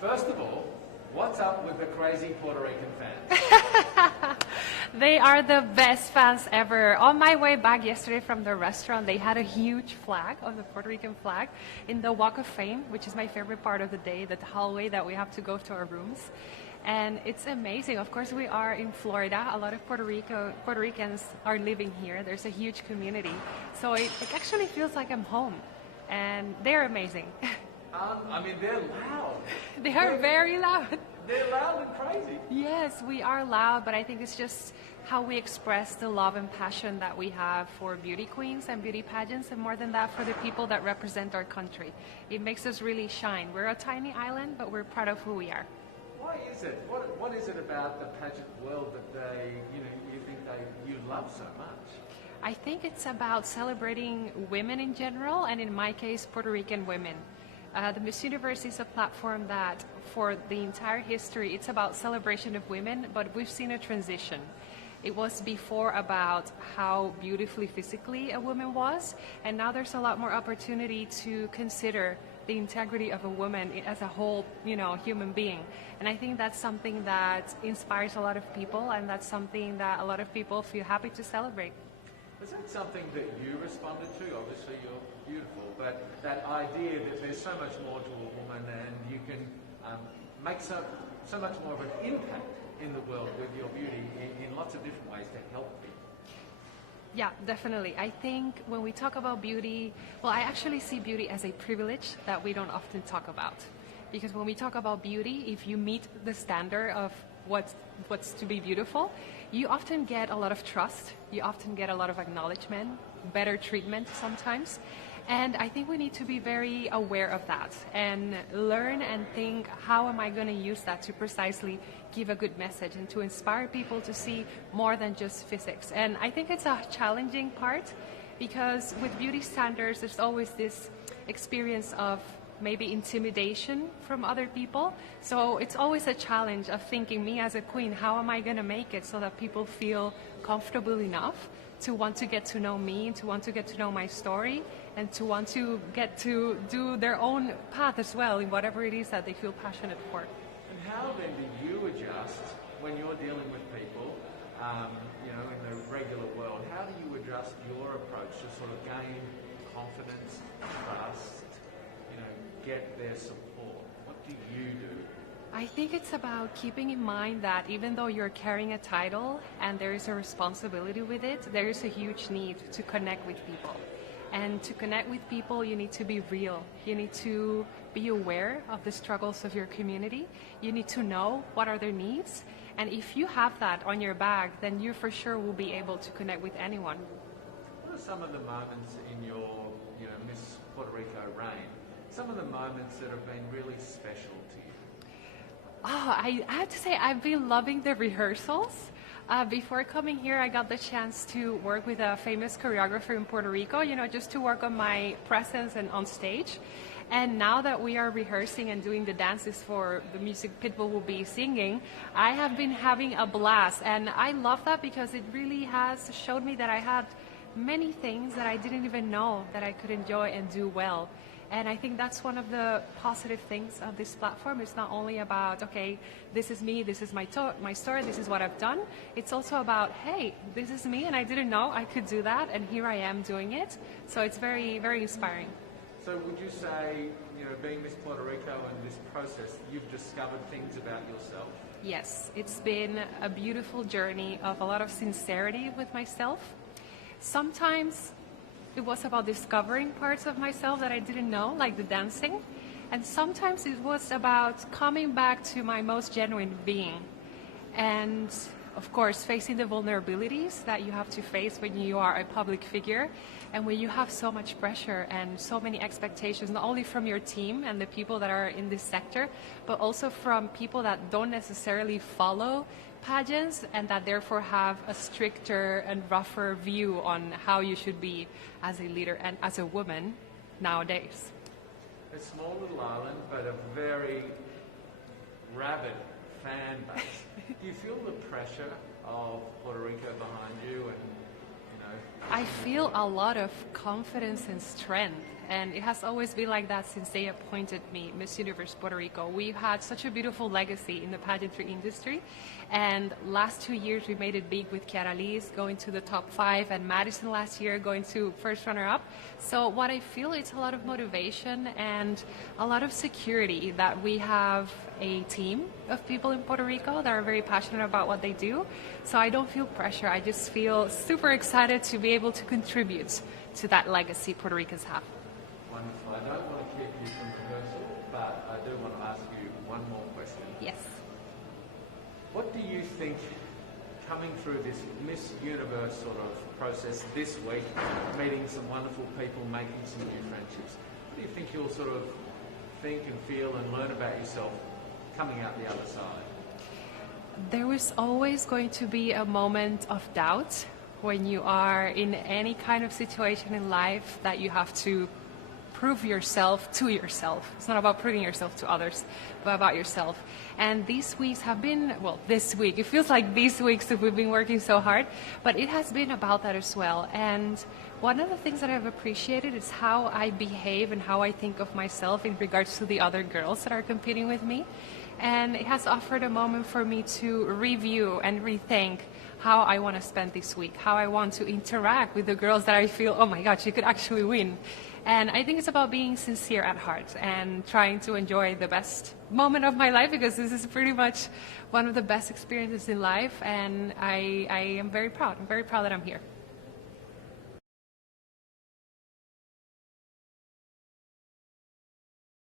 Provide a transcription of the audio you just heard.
First of all, what's up with the crazy Puerto Rican fans? They are the best fans ever. On my way back yesterday from the restaurant, they had a huge flag of the Puerto Rican flag in the Walk of Fame, which is my favorite part of the day, the hallway that we have to go to our rooms. And it's amazing. Of course, we are in Florida. A lot of Puerto Ricans are living here. There's a huge community. So it actually feels like I'm home. And they're amazing. I mean, they're loud. They are very loud. They're loud and crazy. Yes, we are loud, but I think it's just how we express the love and passion that we have for beauty queens and beauty pageants, and more than that, for the people that represent our country. It makes us really shine. We're a tiny island, but we're proud of who we are. Why is it? What is it about the pageant world that you think you love so much? I think it's about celebrating women in general, and in my case, Puerto Rican women. The Miss Universe is a platform that, for the entire history, it's about celebration of women, but we've seen a transition. It was before about how beautifully physically a woman was, and now there's a lot more opportunity to consider the integrity of a woman as a whole, human being. And I think that's something that inspires a lot of people, and that's something that a lot of people feel happy to celebrate. Was that something that you responded to? Obviously, you're beautiful, but that idea that there's so much more to a woman and you can make so much more of an impact in the world with your beauty in lots of different ways to help people. Yeah, definitely. I think when we talk about beauty, I actually see beauty as a privilege that we don't often talk about. Because when we talk about beauty, if you meet the standard of what's to be beautiful, you often get a lot of trust, you often get a lot of acknowledgement, better treatment sometimes. And I think we need to be very aware of that and learn and think, how am I going to use that to precisely give a good message and to inspire people to see more than just physics. And I think it's a challenging part, because with beauty standards, there's always this experience of maybe intimidation from other people. So it's always a challenge of thinking, me as a queen, how am I going to make it so that people feel comfortable enough to want to get to know me, to want to get to know my story, and to want to get to do their own path as well in whatever it is that they feel passionate for. And how then do you adjust when you're dealing with people, in the regular world? How do you adjust your approach to sort of gain confidence, trust, get their support? What do you do? I think it's about keeping in mind that even though you're carrying a title and there is a responsibility with it, there is a huge need to connect with people. And to connect with people, you need to be real. You need to be aware of the struggles of your community. You need to know what are their needs. And if you have that on your bag, then you for sure will be able to connect with anyone. What are some of the moments in your Miss Puerto Rico reign? Some of the moments that have been really special to you? I have to say, I've been loving the rehearsals. Before coming here, I got the chance to work with a famous choreographer in Puerto Rico, just to work on my presence and on stage. And now that we are rehearsing and doing the dances for the music Pitbull will be singing, I have been having a blast. And I love that because it really has showed me that I had many things that I didn't even know that I could enjoy and do well. And I think that's one of the positive things of this platform. It's not only about, okay, this is me, this is my story, this is what I've done. It's also about, hey, this is me and I didn't know I could do that, and here I am doing it. So it's very, very inspiring. So would you say, being Miss Puerto Rico and this process, you've discovered things about yourself? Yes, it's been a beautiful journey of a lot of sincerity with myself. Sometimes it was about discovering parts of myself that I didn't know, like the dancing. And sometimes it was about coming back to my most genuine being. And of course, facing the vulnerabilities that you have to face when you are a public figure and when you have so much pressure and so many expectations, not only from your team and the people that are in this sector, but also from people that don't necessarily follow pageants and that therefore have a stricter and rougher view on how you should be as a leader and as a woman nowadays. A small little island, but a very rabid fan base. Do you feel the pressure of Puerto Rico behind you? And I feel a lot of confidence and strength, and it has always been like that since they appointed me Miss Universe Puerto Rico. We've had such a beautiful legacy in the pageantry industry, and last 2 years we made it big with Chiara Liz going to the top 5, and Madison last year going to first runner-up. So what I feel is a lot of motivation and a lot of security that we have a team of people in Puerto Rico that are very passionate about what they do. So I don't feel pressure. I just feel super excited to be able to contribute to that legacy Puerto Ricans have. Wonderful. I don't want to keep you from rehearsal, but I do want to ask you one more question. Yes. What do you think, coming through this Miss Universe sort of process this week, meeting some wonderful people, making some new friendships, what do you think you'll sort of think and feel and learn about yourself coming out the other side? There is always going to be a moment of doubt when you are in any kind of situation in life that you have to prove yourself to yourself. It's not about proving yourself to others, but about yourself. And these weeks have been, well, this week, it feels like these weeks that we've been working so hard, but it has been about that as well. And one of the things that I've appreciated is how I behave and how I think of myself in regards to the other girls that are competing with me. And it has offered a moment for me to review and rethink how I want to spend this week, how I want to interact with the girls that I feel, oh my God, she could actually win. And I think it's about being sincere at heart and trying to enjoy the best moment of my life, because this is pretty much one of the best experiences in life, and I am very proud. I'm very proud that I'm here.